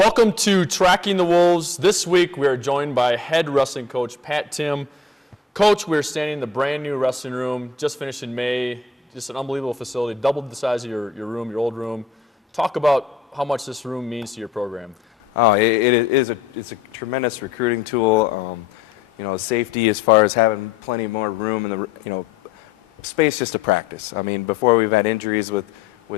Welcome to Tracking the Wolves. This week we are joined by head wrestling coach Pat Timm. Coach, we're standing in the brand new wrestling room, just finished in May. Just an unbelievable facility, doubled the size of your room, your old room. Talk about how much this room means to your program. Oh, it's a tremendous recruiting tool. Safety as far as having plenty more room in the space just to practice. I mean, before we've had injuries with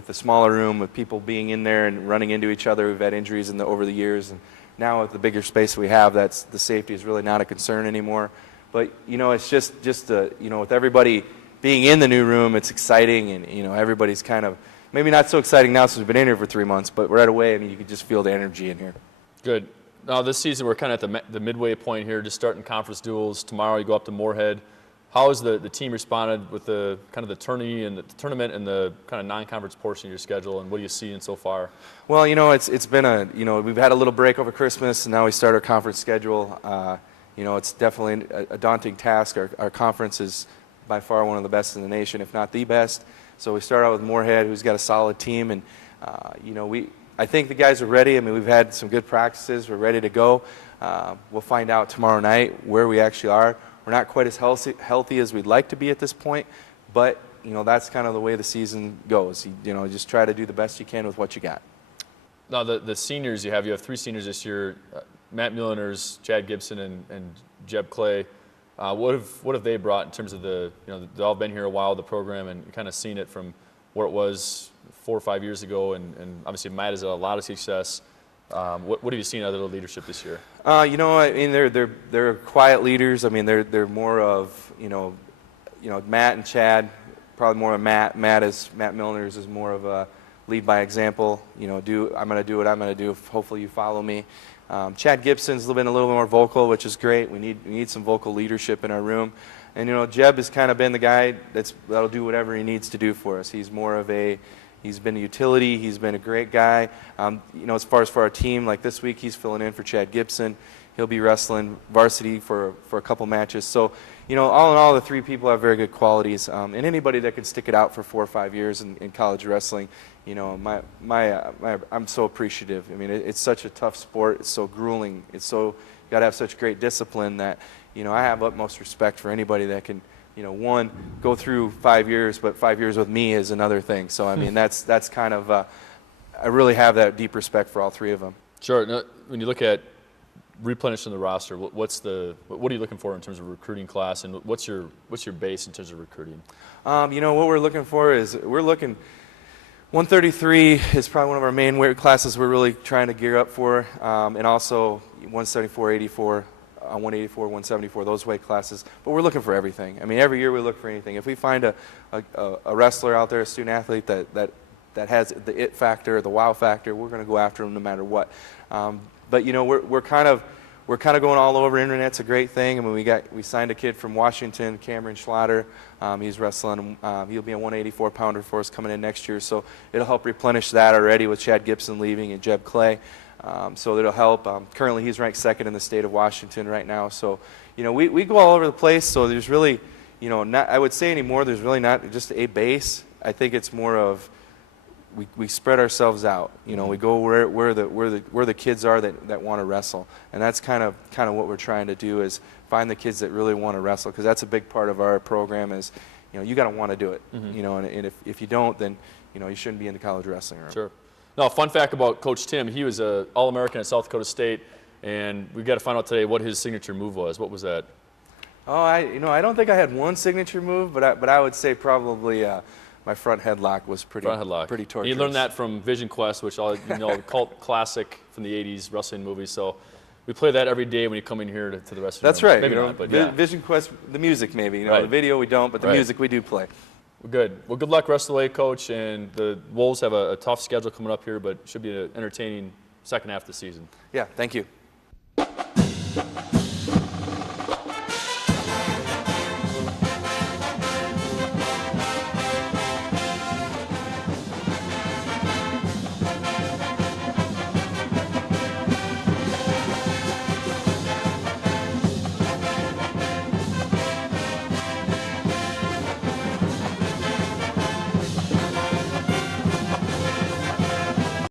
the smaller room, with people being in there and running into each other. We've had injuries over the years, and now with the bigger space we have, the safety is really not a concern anymore. But it's just with everybody being in the new room, it's exciting, and everybody's kind of maybe not so exciting now since we've been in here for 3 months, but right away, I mean, you can just feel the energy in here. Good. Now this season we're kind of at the midway point here, just starting conference duels. Tomorrow you go up to Moorhead. How has the team responded with the kind of the tourney and the tournament and the kind of non-conference portion of your schedule, and what are you seeing so far? Well, it's been we've had a little break over Christmas, and now we start our conference schedule. It's definitely a daunting task. Our conference is by far one of the best in the nation, if not the best. So we start out with Moorhead, who's got a solid team, and I think the guys are ready. I mean, we've had some good practices. We're ready to go. We'll find out tomorrow night where we actually are. We're not quite as healthy as we'd like to be at this point, but that's kind of the way the season goes. Just try to do the best you can with what you got. Now the seniors you have 3 seniors this year: Matt Milliners, Chad Gibson, and Jeb Clay. What have they brought in terms of they've all been here a while, the program, and kind of seen it from where it was 4 or 5 years ago, and obviously Matt has had a lot of success. What have you seen out of their leadership this year? I mean, they're quiet leaders. I mean, they're more of Matt and Chad, probably more of Matt. Matt Milliners is more of a lead by example. I'm going to do what I'm going to do. Hopefully you follow me. Chad Gibson's been a little more vocal, which is great. We need some vocal leadership in our room. And Jeb has kind of been the guy that'll do whatever he needs to do for us. He's been a utility. He's been a great guy. As far as for our team, like this week, he's filling in for Chad Gibson. He'll be wrestling varsity for a couple matches. So, all in all, the 3 people have very good qualities. And anybody that can stick it out for 4 or 5 years in college wrestling, I'm so appreciative. I mean, it's such a tough sport. It's so grueling. You got to have such great discipline that, I have utmost respect for anybody that can. One, go through 5 years, but 5 years with me is another thing. So, I mean, that's kind of, I really have that deep respect for all 3 of them. Sure. Now, when you look at replenishing the roster, what are you looking for in terms of recruiting class, and what's your base in terms of recruiting? What we're looking for is 133 is probably one of our main weight classes we're really trying to gear up for, and also 174, 84. 184, 174, those weight classes. But we're looking for everything. I mean, every year we look for anything. If we find a wrestler out there, a student athlete that has the it factor, the wow factor, we're going to go after them no matter what. But we're kind of going all over. Internet's a great thing. I mean, we signed a kid from Washington, Cameron Schlatter. He's wrestling. He'll be a 184 pounder for us coming in next year. So it'll help replenish that already with Chad Gibson leaving and Jeb Clay. So it'll help. Currently, he's ranked 2nd in the state of Washington right now. So, we go all over the place. So there's really, not, I would say anymore, there's really not just a base. I think it's more of we spread ourselves out. We go where the kids are that want to wrestle, and that's kind of what we're trying to do is find the kids that really want to wrestle, because that's a big part of our program is, you got to want to do it. And if you don't, then you shouldn't be in the college wrestling room. Sure. Now, a fun fact about Coach Timm, he was an All-American at South Dakota State, and we've got to find out today what his signature move was. What was that? Oh, I don't think I had one signature move, but I would say probably my front headlock was pretty torturous. And you learned that from Vision Quest, which cult classic from the 80s wrestling movie. So we play that every day when you come in here to the wrestling room. That's right. Maybe not, but yeah. Vision Quest, the music maybe. Right. The video we don't, but the music we do play. Good. Well, good luck rest of the way, Coach. And the Wolves have a tough schedule coming up here, but should be an entertaining second half of the season. Yeah, thank you.